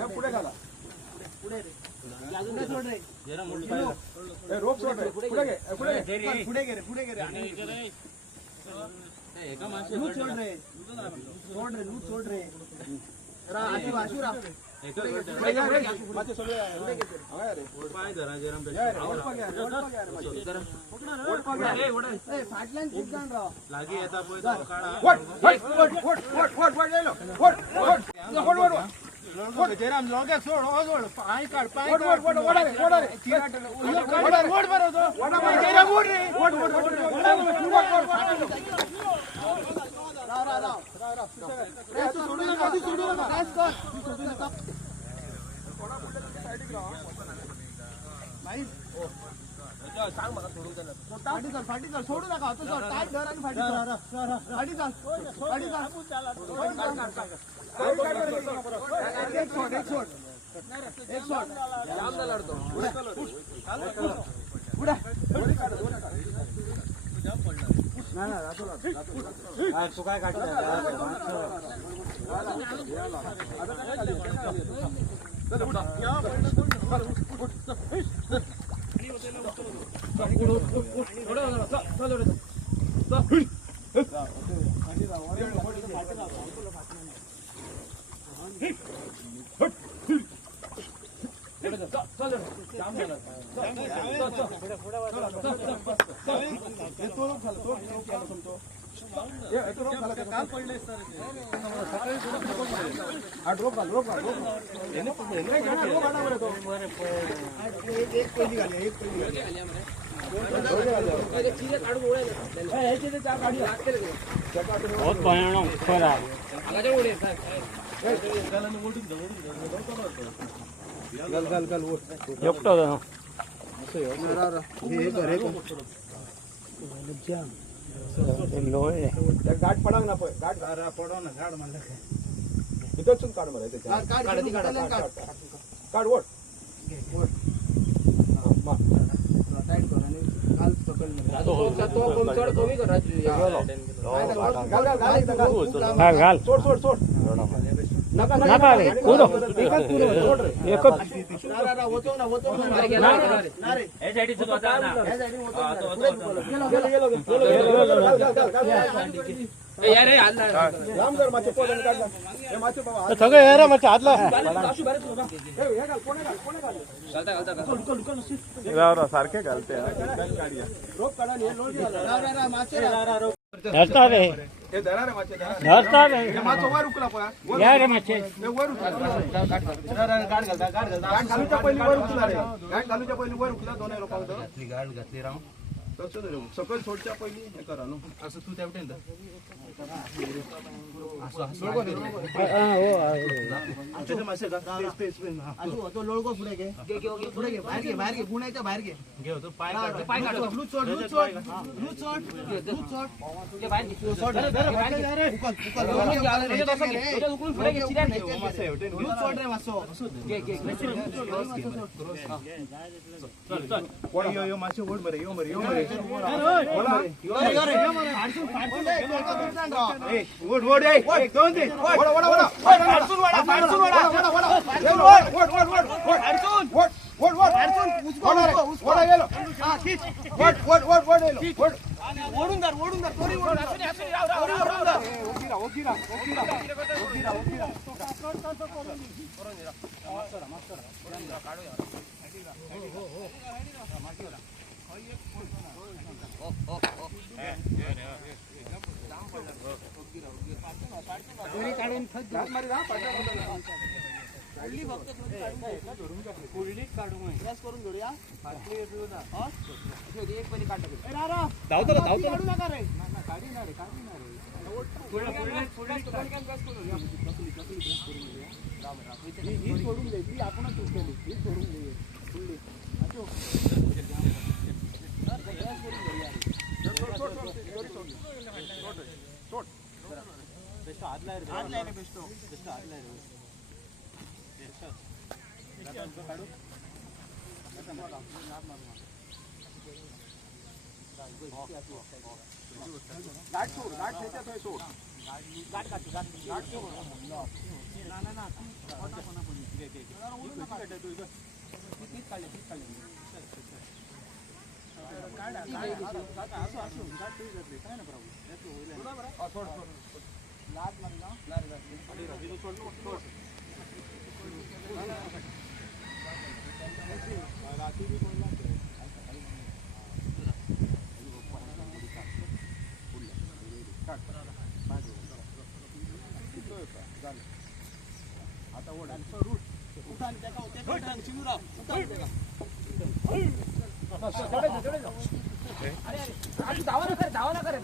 या पुढे घाला पुढे रे अजून नाही सोड रे जरा मोठी पाहिजे ए रोप सोड रे पुढे घे पुढे घे पुढे घे रे पुढे घे रे एका माणसाला लूज सोड रे लूज सोड रे रा आशू रा माचे सगळे आहे रे पाय जरा जरा ए फाटल्यान खूप जाण राव लागी येता पोय काढा वोट जयराम लोगे सोड ओ सोड पाय काढ पाय वोट रे वोट बरो तो जयराम वोट रे वोट रे तू सोडू नका रेस कर सोडू नका भाई सांग मला सोडून दे फाटी चल सोडू नका तो सोड टाईट धर आणि फाटी चल एक शॉट जाम ना लढतो पुढे तू काय काढतो बहुत भयानक खरा एकटो गाठ पडाव ना पण गाठ पडव ना झाड म्हणलं इथून काढ मला काढ वोट घाल सोड सोड सोड नका रे कूदो एकच सगळे यार मग हातला सारखे घालते धरता रे धरता रे या रे माचे गाठ घालूच्या पहिली वर उचला रे गाठ घालूच्या पहिली वर उचला दोन लोकांचं गाड घातली राव सकल सोडच्या पहिली हे करा नो असं तू तेवढे तो लोळको पुढे घे पुढे घे बाहेर घे गुणाच्या बाहेर घे पाय लूज सोड बाहेर घे सोड सोड रे मासो यो मासे ओढ बरे यो बरे ओढ ओढ ए दोन दे ओढ फाडसून गेलो हा खीच ओढून धर तोरी ओढून ओकिरा दोरी काढून मारी रा काढली फक्त कोल्डी काढू मग करून जोडूया फाटली येतो ना हा एक पहिली काढ टाकू ए रारा धावतो काढू नका रे काढी ना रे पुढे काम गॅस करू ही सोडून दे ती आपणच उचलली ही सोडून दे पुढे आजो गॅस करून घ्या सोड बेस्ट आदला रे बेस्ट आदला रे काढू गाठ सोड गाठ त्याच्यात आहे सोड गाठ सोड ना धावा ना करे